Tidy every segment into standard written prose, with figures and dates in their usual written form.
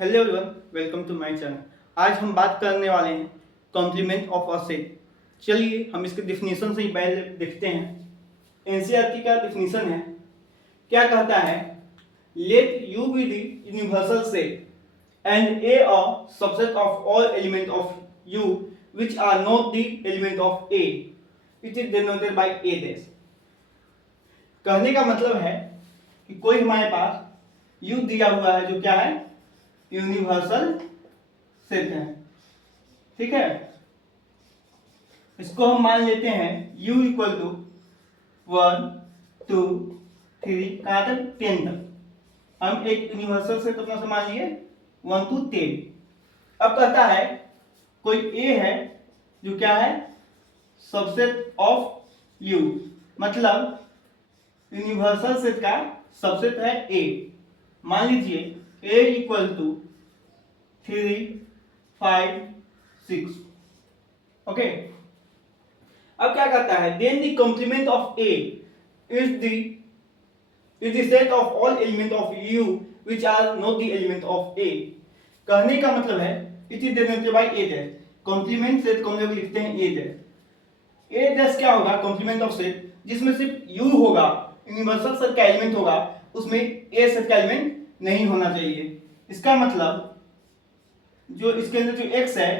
Hello everyone, welcome to my channel. आज हम बात करने वाले हैं कॉम्प्लीमेंट ऑफ अ सेट। चलिए हम इसके डिफिनीशन से ही पहले देखते हैं। एनसीईआरटी का डिफिनीशन है, क्या कहता है? Let U be the universal set and A a subset of all element of U which are not the element of A, it is denoted by A dash. कहने का मतलब है कि कोई हमारे पास यू दिया हुआ है जो क्या है, यूनिवर्सल सेट है। ठीक है, इसको हम मान लेते हैं u इक्वल टू 1 2 3 कहाँ तक 10 तक। हम एक यूनिवर्सल सेट अपना से मान लिए 1 to 10। अब कहता है कोई a है जो क्या है, सबसेट ऑफ u, मतलब यूनिवर्सल सेट का सबसेट है a। मान लीजिए a इक्वल टू 3 5 6। ओके, अब क्या करता है? Then the complement of a is the set of all element of u which are not the element of a। कहने का मतलब है it is denoted by a dash. Complement set को हम लोग लिखते हैं a डैश। a डैश क्या होगा? कॉम्प्लीमेंट ऑफ सेट जिसमें सिर्फ u होगा, यूनिवर्सल सेट का एलिमेंट होगा, उसमें a सेट का एलिमेंट नहीं होना चाहिए। इसका मतलब जो इसके अंदर जो x है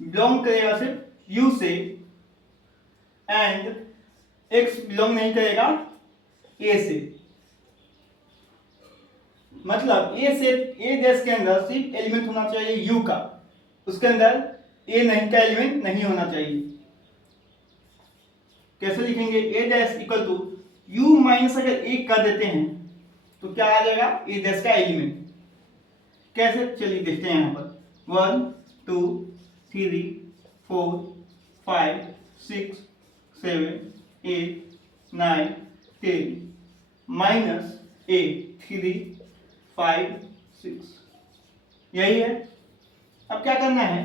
बिलोंग करेगा सिर्फ u से, एंड x बिलोंग नहीं करेगा a से। मतलब a सेट a डैश के अंदर सिर्फ एलिमेंट होना चाहिए u का, उसके अंदर a नहीं का एलिमेंट नहीं होना चाहिए। कैसे लिखेंगे? a dash equal to u minus अगर 1 कर देते हैं तो क्या आ जाएगा? a डैश का एलिमेंट। कैसे? चलिए देखते हैं। यहाँ पर 1 2 3 4 5 6 7 8 9 10 माइनस a 3 5 6, यही है। अब क्या करना है?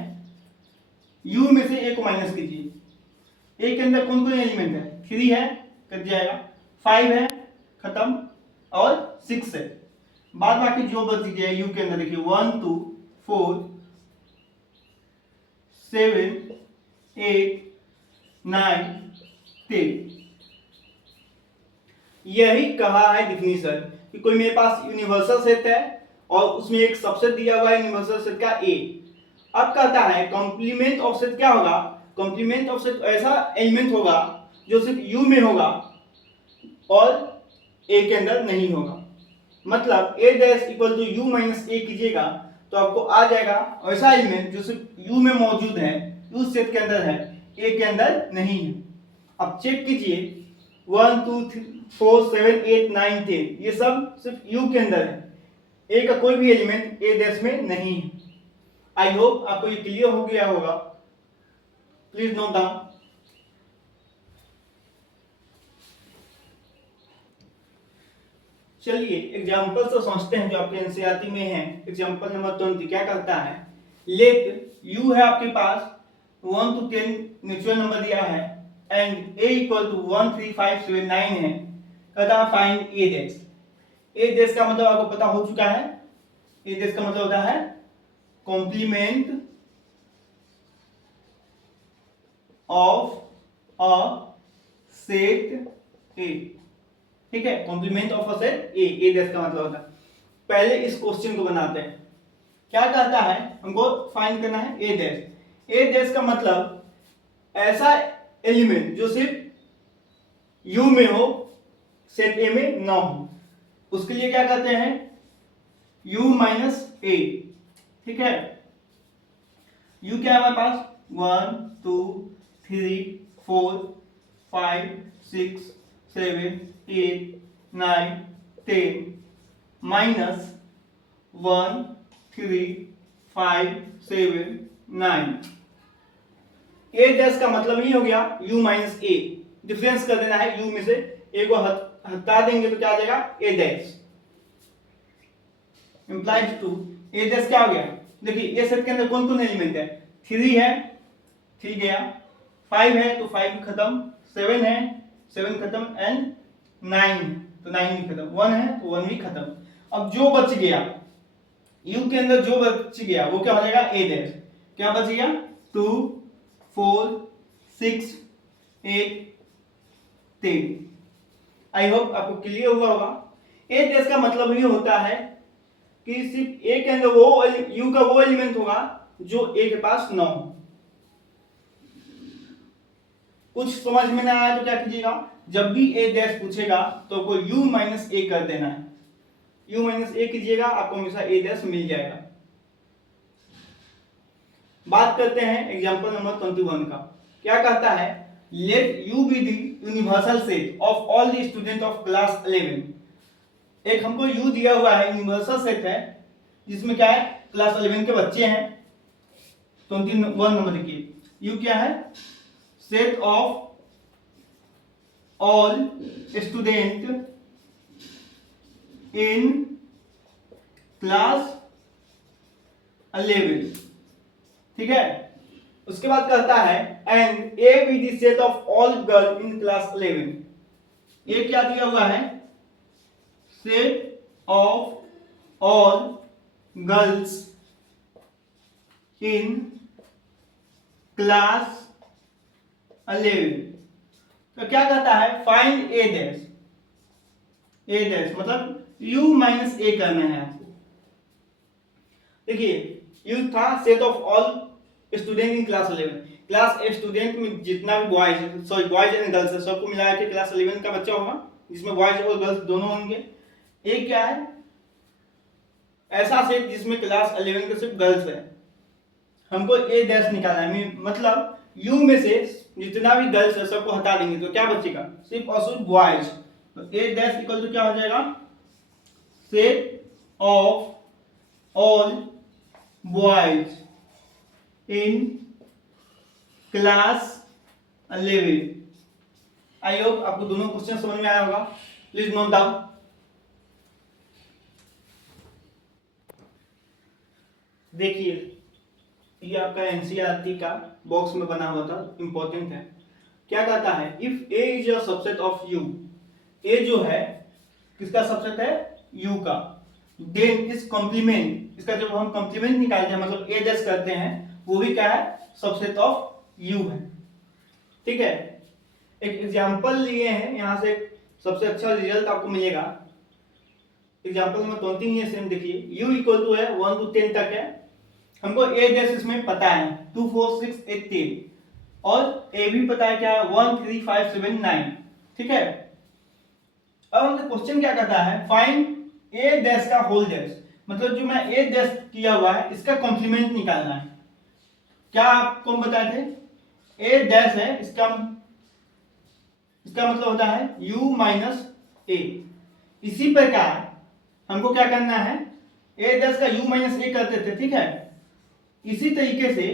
u में से a को माइनस कीजिए। a के अंदर कौन कौन एलिमेंट है? 3 है, कट जाएगा। 5 है, खत्म, और 6 है। बाद बाकी जो बच गया u के अंदर देखिए 1 2 4 7 8 9 10। यही कहा है डिफिनीशन कि कोई मेरे पास यूनिवर्सल सेट है और उसमें एक सबसेट दिया हुआ है यूनिवर्सल सेट का a। अब कहता है कॉम्प्लीमेंट ऑफ सेट क्या होगा? कॉम्प्लीमेंट ऑफ सेट ऐसा एलिमेंट होगा जो सिर्फ u में होगा और a के अंदर नहीं होगा। मतलब a dash equal to u minus a कीजिएगा तो आपको आ जाएगा ऐसा एलिमेंट जो सिर्फ u में मौजूद है, उस सेट के अंदर है, a के अंदर नहीं है। अब चेक कीजिए 1 2 3 4 7 8 9 10, ये सब सिर्फ u के अंदर है, a का कोई भी एलिमेंट a डैश में नहीं है। आई होप आपको ये क्लियर हो गया होगा। Please note down. चलिए एग्जाम्पल से समझते हैं जो आपके एनसीईआरटी में है। एग्जाम्पल नंबर 20 क्या करता है? लेट u है आपके पास 1 to 10 नेचुरल नंबर दिया है एंड a इक्वल टू 1 3 5 7 9 है। कहता है find a dash. a dash का मतलब आपको पता हो चुका है। a डैश का मतलब होता है complement of a set a। ठीक है, complement of a set A dash का मतलब होता है। पहले इस क्वेश्चन को बनाते हैं। क्या कहता है? हमको फाइंड करना है ए डैश। ए डैश का मतलब ऐसा एलिमेंट जो सिर्फ यू में हो, सेट ए में ना हो। उसके लिए क्या कहते हैं? यू माइनस ए। ठीक है, यू क्या है हमारे पास? 1 2 3 4 5 6 7 8 9 10 माइनस 1 3 5 7 9। ए डैश का मतलब ही हो गया u माइनस ए। डिफरेंस कर देना है, u में से a को हटा देंगे तो क्या आ जाएगा? a dash implies to a dash क्या हो गया? देखिए a सेट के अंदर कौन कौन एलिमेंट है? 3 है, 3 गया, 5 है तो 5 खत्म, 7 है 7 खत्म, एंड 9 है तो 9 भी खत्म, 1 है तो 1 भी खत्म। अब जो बच गया u के अंदर जो बच गया वो क्या हो जाएगा a डैश। क्या बच गया 2 4 6 8 3। आई होप आपको क्लियर हुआ होगा। a डैश का मतलब ही होता है कि सिर्फ a के अंदर वो u का वो एलिमेंट होगा जो a के पास न हो। कुछ समझ में ना आया तो क्या कीजिएगा, जब भी a डैश पूछेगा तो आपको u माइनस a कर देना है। u माइनस a कीजिएगा, आपको हमेशा a डैश मिल जाएगा। बात करते हैं एग्जांपल नंबर 21 का। क्या कहता है, let u be the universal set of all the student of class 11। एक हमको u दिया हुआ है, यूनिवर्सल सेट है जिसमें क्या है क्लास 11 के बच्चे हैं। 21 नंबर की u क्या है, set of all student in class 11। ठीक है, उसके बाद कहता है and A be the set of all girl in class 11। ये क्या दिया हुआ है, set of all girls in class 11। तो क्या कहता है, फाइंड ए डैश। ए डैश मतलब u माइनस ए करना है आपको। देखिए u था set of all student in class 11। Class student में जितना भी boys, sorry boys and girls है, सबको मिला के क्लास 11 का बच्चा होगा जिसमें बॉयज और गर्ल्स दोनों होंगे। एक क्या है, ऐसा सेट जिसमें क्लास 11 के सिर्फ गर्ल्स है। हमको ए डैश निकालना है, मतलब u में से जितना भी गर्ल्स है सबको हटा देंगे तो क्या बचेगा, सिर्फ और सिर्फ बॉयज। तो ए डैश इक्वल टू क्या हो जाएगा, set of all boys in class 11। I hope आपको दोनों क्वेश्चन समझ में आया होगा। Please note down. देखिए ये आपका एनसीईआरटी का बॉक्स में बना हुआ था, इंपॉर्टेंट है। क्या कहता है, if A is a subset of U, A जो है किसका सबसेट है, यू का, देन इस कॉम्प्लीमेंट, इसका जब हम कॉम्प्लीमेंट निकालते हैं मतलब ए डैश करते हैं, वो भी क्या है, सबसेट ऑफ यू है। ठीक है, एक एग्जांपल लिए हैं यहां से, सबसे अच्छा रिजल्ट आपको मिलेगा। एग्जांपल नंबर 23 ये सेम देखिए, u इक्वल टू है 1 to 10 तक है। हमको a डैश इसमें पता है 2 4 6 8 10 और a भी पता है क्या, 1 3 5 7 9। ठीक है, अब हमसे क्वेश्चन क्या कहता है, फाइंड a डैश का होल डैश, मतलब जो मैं a डैश किया हुआ है इसका कॉम्प्लीमेंट निकालना है। क्या आपको हम बताए थे, a डैश है इसका मतलब होता है u माइनस a। इसी प्रकार हमको क्या करना है, a डैश का u माइनस a करते थे। ठीक है, इसी तरीके से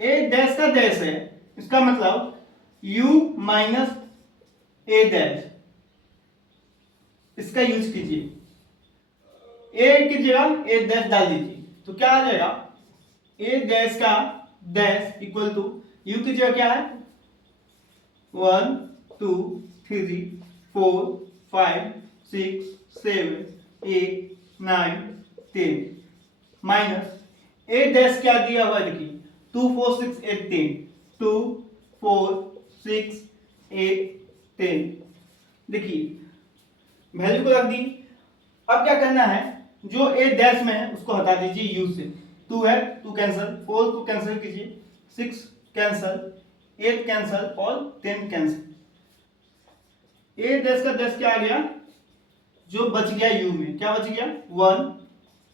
a डैश का डैश है, इसका मतलब u माइनस a डैश, इसका यूज कीजिए। a की जगह a डैश डाल दीजिए तो क्या आ जाएगा, a डैश का डैश इक्वल टू u की जगह क्या है, 1 2 3 4 5 6 7 8 9 10 माइनस a डैश क्या दिया हुआ है, देखिए 2 4 6 8 10, 2 4 6 8 10। देखिए वैल्यू को रख दी। अब क्या करना है, जो a डैश में है उसको हटा दीजिए u से। 2 है 2 कैंसिल, 4 को कैंसिल कीजिए, 6 कैंसिल, 8 कैंसिल और 10 कैंसिल। a डैश का डैश क्या आ गया, जो बच गया u में, क्या बच गया 1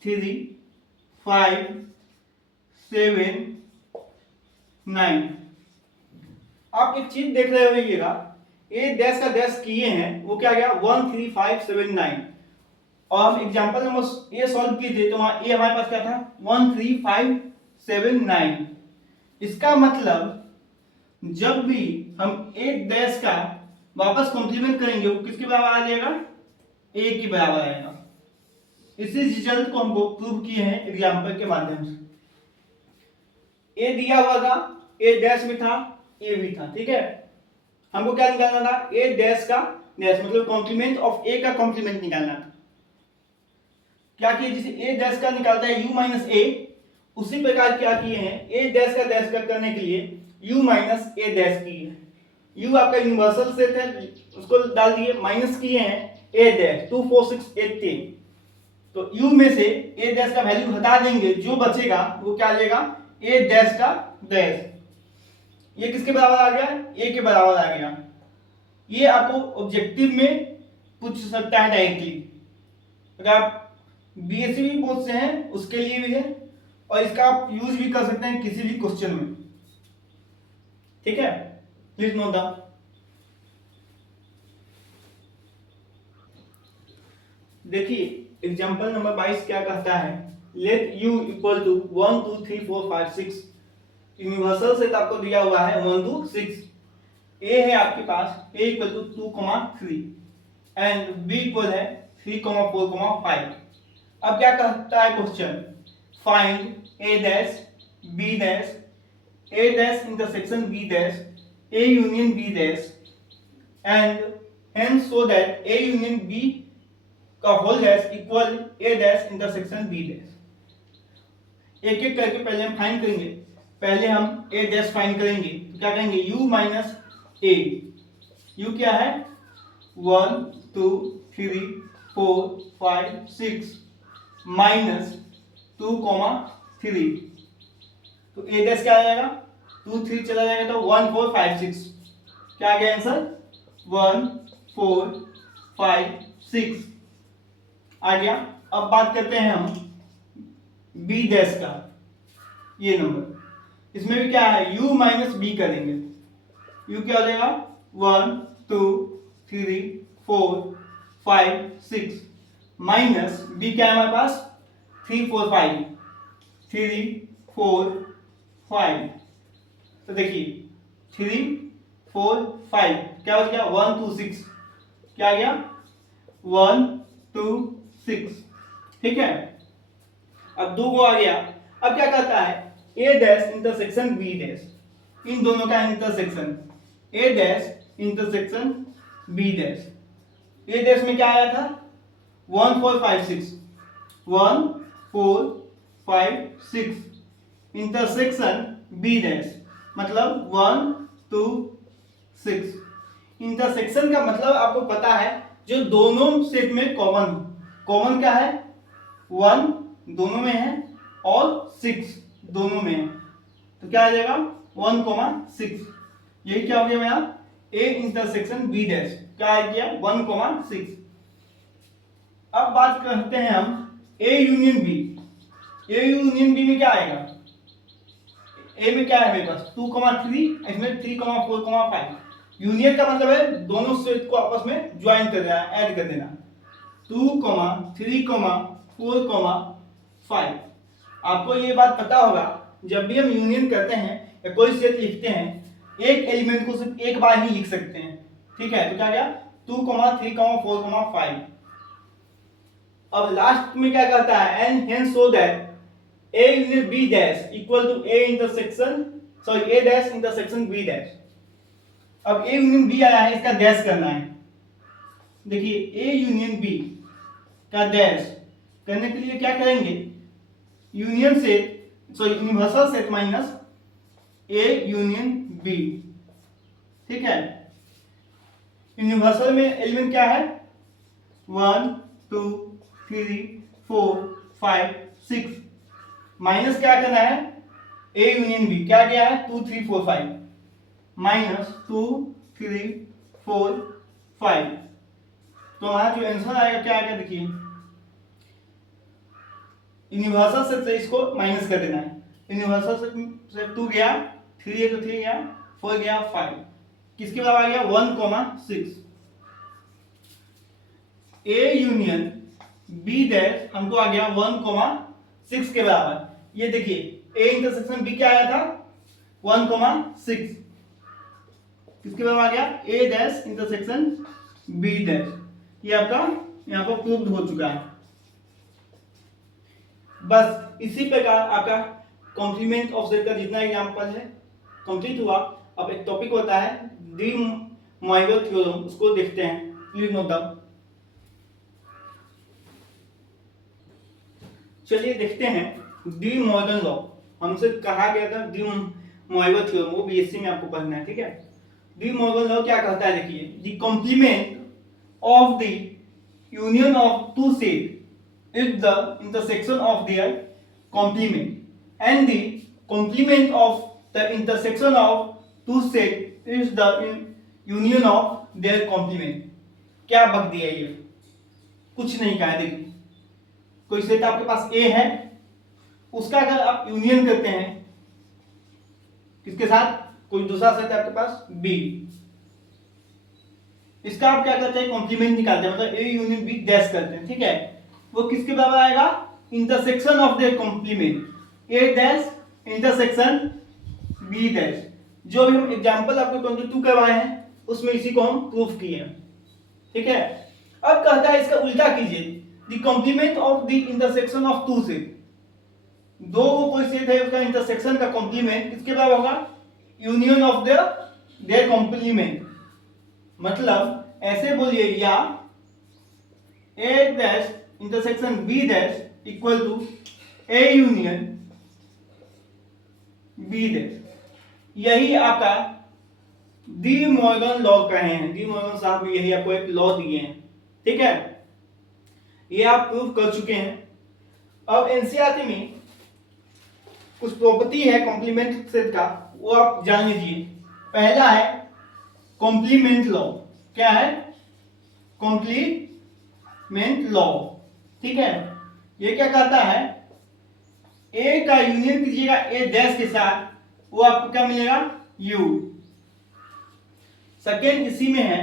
3 5 7 9। आप एक चीज देख रहे होइएगा, a डैश का डैश किए हैं वो क्या गया 1 3 5 7 9, और हम एग्जांपल नंबर a सॉल्व किए थे तो वहां a हमारे पास क्या था 1 3 5 7 9। इसका मतलब जब भी हम a डैश का वापस कॉम्प्लीमेंट करेंगे वो किसके बराबर आ जाएगा, a के बराबर आएगा। इसी रिजल्ट को हमको प्रूव किए हैं एग्जांपल के माध्यम से। a दिया हुआ था, a डैश में था, a भी था। ठीक है, हमको क्या निकालना था, a डैश का डैश मतलब कॉम्प्लीमेंट ऑफ a का कॉम्प्लीमेंट निकालना था। क्या किए, जिसे ए डैश का निकालता है यू माइनस ए, उसी प्रकार क्या किए हैं ए डैश का करने के लिए यू माइनस ए डैश किए हैं। यू आपका यूनिवर्सल सेट है, उसको डाल दिए, माइनस किए हैं ए डैश 2 4 6 8 10, तो यू में से ए डैश का वैल्यू हटा देंगे, जो बचेगा वो क्या लेगा, ए डैश का डैश। ये किसके बराबर आ गया, ए के बराबर आ गया। ये आपको ऑब्जेक्टिव में पूछ सकता है डायरेक्टली, अगर आप बीएससी भी बोर्ड से हैं उसके लिए भी है, और इसका आप यूज भी कर सकते हैं किसी भी क्वेश्चन में। ठीक है, प्लीज नोट डाउन। देखिए एग्जांपल नंबर 22 क्या कहता है, let u equal to 1 2 3 4 5 6, universal set आपको दिया हुआ है 1 2 6, a है आपके पास a इक्वल टू 2 3 एंड b इक्वल है 3 4 5। अब क्या कहता है question, find a dash b dash a dash intersection b dash a union b dash and hence so that a union b का whole dash equal a dash intersection b dash. एक एक करके पहले हम फाइंड करेंगे। पहले हम a dash find करेंगे, तो क्या करेंगे u माइनस a, u क्या है 1 2 3 4 5 6 माइनस 2 3, तो a डैश क्या आ जाएगा 2 3 चला जाएगा तो 1 4 5 6, क्या आ गया आंसर 1 4 5 6 आ गया। अब बात करते हैं हम b डैश का, ये नंबर, इसमें भी क्या है u माइनस b करेंगे, u क्या हो जाएगा 1 2 3 4 5 6 माइनस b क्या है हमारे पास 3 4 5 3 4 5, तो देखिए 3 4 5 क्या हो गया 1 2 6, क्या आ गया 1 2 6, ठीक है। अब दो को आ गया। अब क्या करता है a dash intersection b dash, इन दोनों का intersection a dash intersection b dash, a dash में क्या आया था 1 4 5 6 1 4 5 6 इंटरसेक्शन b डैश मतलब 1 2 6। इंटरसेक्शन का मतलब आपको पता है जो दोनों सेट में कॉमन क्या है 1 दोनों में है और 6 दोनों में है, तो क्या आ जाएगा 1 6, यही क्या हो गया मेरा a इंटरसेक्शन b डैश, क्या आ गया 1 6। अब बात करते हैं हम a union b, a union b में क्या आएगा, a में क्या है मेरे पास 2 3, इसमें 3 4 5, यूनियन का मतलब है दोनों सेट को आपस में ज्वाइन कर देना, ऐड कर देना, 2 3 4 5। आपको ये बात पता होगा जब भी हम यूनियन करते हैं या कोई सेट लिखते हैं, एक एलिमेंट को सिर्फ एक बार ही लिख सकते हैं, ठीक है, तो क्या गया 2 3 4 5। अब लास्ट में क्या कहता है and hence so that a union b dash equal to a intersection a dash intersection b dash. अब a यूनियन b आया है, इसका डैश करना है। देखिए a यूनियन b का डैश करने के लिए क्या करेंगे, union set universal set minus a union b, ठीक है। यूनिवर्सल में एलिमेंट क्या है 1 2 3 4 5 6 माइनस क्या करना है a यूनियन b, क्या गया है 2 3 4 5 माइनस 2 3 4 5, तो हमारा जो आंसर आएगा क्या आएगा, देखिए यूनिवर्सल से इसको माइनस कर देना है, यूनिवर्सल से 2 गया 3 है तो 3 गया 4 गया 5, किसके बराबर आ गया 1 6। a यूनियन b डैश हमको आ गया 1 6 के बराबर। ये देखिए a इंटरसेक्शन b क्या आया था 1 6, किसके बराबर आ गया a dash intersection b dash. ये आपका यहाँ पर प्रूव हो चुका है। बस इसी प्रकार आपका कॉम्प्लीमेंट ऑफ सेट का जितना एग्जांपल है कंप्लीट हुआ। अब एक टॉपिक होता है डी मोइगल थ्योरम, उसको देखते हैं, प्लीज नोट डाउन। चलिए देखते हैं डी मॉर्गन लॉ। हमसे कहा गया था डी मोइवर थ्योरम, वो बीएससी में आपको पढ़ना है, ठीक है। डी मॉर्गन लॉ क्या कहता है, देखिए, the complement of the union of two set is the intersection of their complement and the complement of the intersection of two set is the union of their complement. क्या बक दिया ये, कुछ नहीं कहा है। देखिए, कोई सेट आपके पास ए है, उसका अगर आप यूनियन करते हैं किसके साथ, कोई दूसरा सेट है आपके पास बी, इसका आप क्या करते हैं, कॉम्प्लीमेंट निकालते हैं, मतलब ए यूनियन बी डैश करते हैं, ठीक है। वो किसके बराबर आएगा, intersection of the complement A dash intersection B dash. जो भी हम एग्जांपल आपको 22 करवाए हैं उसमें इसी को हम प्रूफ किए हैं, ठीक है। अब कहता है इसका उल्टा कीजिए, the complement of the intersection of two set, दो को कोई सेट है उसका इंटरसेक्शन का कॉम्प्लीमेंट किसके बराबर होगा, यूनियन ऑफ देयर कॉम्प्लीमेंट। मतलब ऐसे बोलिए, या A dash intersection B dash equal to A union B dash. यही आपका डी मॉर्गन लॉ कहे हैं, डी मॉर्गन साहब यही आपको एक लॉ दिए हैं, ठीक है। ये आप प्रूफ कर चुके हैं। अब एनसीईआरटी में कुछ प्रॉपर्टी है कॉम्प्लीमेंट सेट का, वो आप जान लीजिए। पहला है कॉम्प्लीमेंट लॉ। क्या है, कॉम्प्लीमेंट लॉ, ठीक है। ये क्या कहता है, ए का यूनियन कीजिएगा ए डैश के साथ, वो आपको क्या मिलेगा, यू। सेकेंड इसी में है,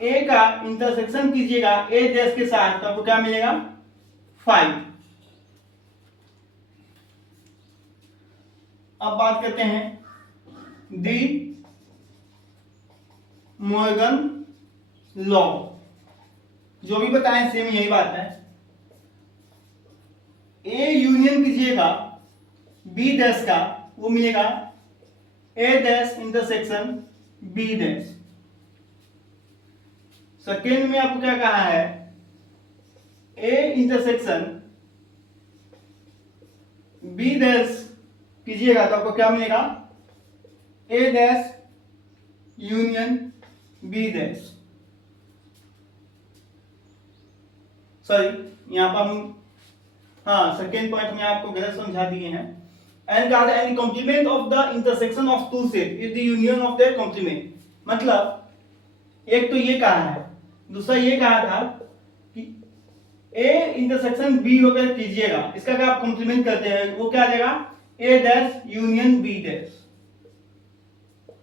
ए का इंटरसेक्शन कीजिएगा ए डैश के साथ, तो आपको क्या मिलेगा, 5। अब बात करते हैं डी मॉर्गन लॉ। जो भी बताएं सेम यही बात है। ए यूनियन कीजिएगा बी डैश का, वो मिलेगा A dash intersection B dash. Second में आपको क्या कहा है, ए इंटरसेक्शन बी डैश कीजिएगा तो आपको क्या मिलेगा, A dash union B dash. Sorry, यहां पर हम सेकेंड पॉइंट में आपको गलत समझा दिए हैं। एंड कहा था any complement of the intersection of two set is the union of their complement. मतलब एक तो ये कहा है, दूसरा ये कहा था कि ए इंटरसेक्शन बी होकर कीजिएगा, इसका क्या आप कॉम्प्लीमेंट करते हैं, वो क्या आ जाएगा, ए डैश यूनियन बी डैश।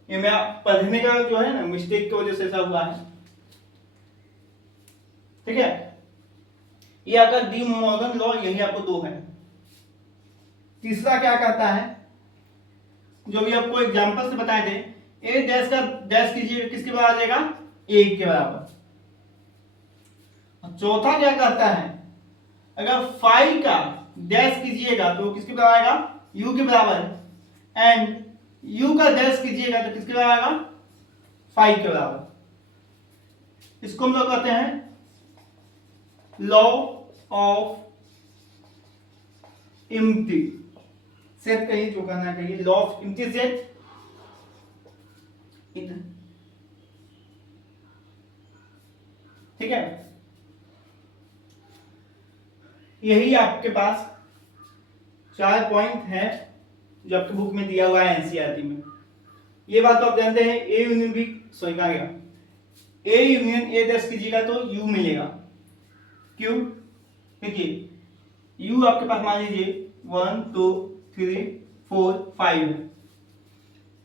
ये मैं पढ़ने का जो है ना मिस्टेक की वजह से ऐसा हुआ है, ठीक है। ये आपका डी मॉर्गन लॉ, यही आपको दो है। तीसरा क्या कहता है, जो भी आपको एग्जांपल से बताए थे, ए डैश का डैश कीजिए किसके बराबर आ जाएगा, ए के बराबर। चौथा क्या कहता है, अगर 5 का डैश कीजिएगा तो किसके बराबर आएगा, u के बराबर। एंड u का डैश कीजिएगा तो किसके बराबर आएगा, 5 के बराबर। इसको हम लोग कहते हैं लॉ ऑफ एम्प्टी सेट, कहीं जो करना चाहिए, लॉ ऑफ एम्प्टी सेट। ठीक है, यही आपके पास 4 पॉइंट है जो आपके बुक में दिया हुआ है एनसीईआरटी में। ये बात तो आप जानते हैं, ए यूनियन बी, सॉरी कहा गया, ए यूनियन ए डैश कीजिएगा तो यू मिलेगा। क्यों, देखिए यू आपके पास मान लीजिए 1 2 3 4 5 है,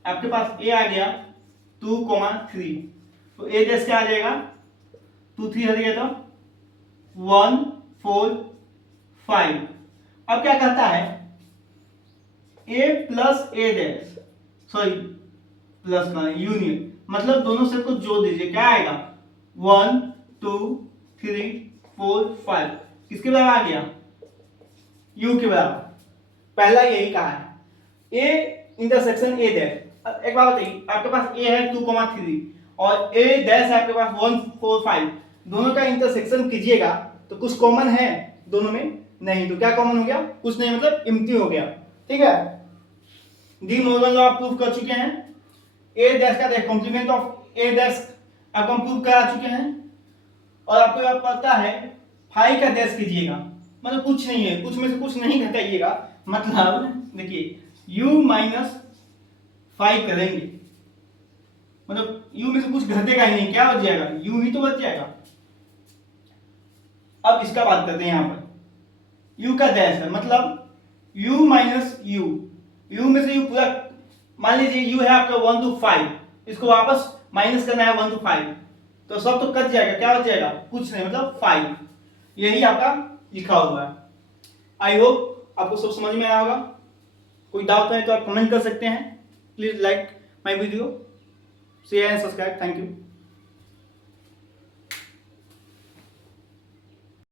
आपके पास ए आ गया 2, 3, तो ए डैश क्या आ जाएगा, 2 3 हट गया तो 1 4 5। अब क्या कहता है, ए प्लस ए डैश, सॉरी प्लस ना यूनियन, मतलब दोनों सेट को जोड़ दीजिए, क्या आएगा 1 2 3 4 5, किसके बराबर आ गया, u के बराबर। पहला यही कहा है, ए इंटरसेक्शन ए डैश। एक बात बताइए, आपके पास ए है 2, 3 और ए डैश है आपके पास 1 4 5, दोनों का इंटरसेक्शन कीजिएगा तो कुछ कॉमन है, दोनों में नहीं, तो क्या कॉमन हो गया, कुछ नहीं मतलब एम्प्टी हो गया। ठीक है, डी मॉर्गन लॉ आप प्रूव कर चुके हैं। ए डैश का कॉम्प्लीमेंट ऑफ ए डैश आप हम प्रूव करा चुके हैं। और आपको यह पता है फाई का डैश कीजिएगा, मतलब कुछ नहीं है, कुछ में से कुछ नहीं घटाइएगा, मतलब देखिए u माइनस फाई करेंगे, मतलब u में से कुछ घटेगा ही नहीं, क्या बच जाएगा, u ही तो बच जाएगा। अब इसका बात करते हैं, यहां पर u का डैश है, मतलब u माइनस u में से u पूरा, मान लीजिए u है आपका 1 to 5, इसको वापस माइनस करना है 1 to 5, तो सब तो कट जाएगा, क्या बच जाएगा, कुछ नहीं मतलब 5, यही आपका लिखा हुआ है। आई होप आपको सब समझ में आया होगा। कोई डाउट है तो आप कमेंट कर सकते हैं। Please like my video, share and subscribe. Thank you.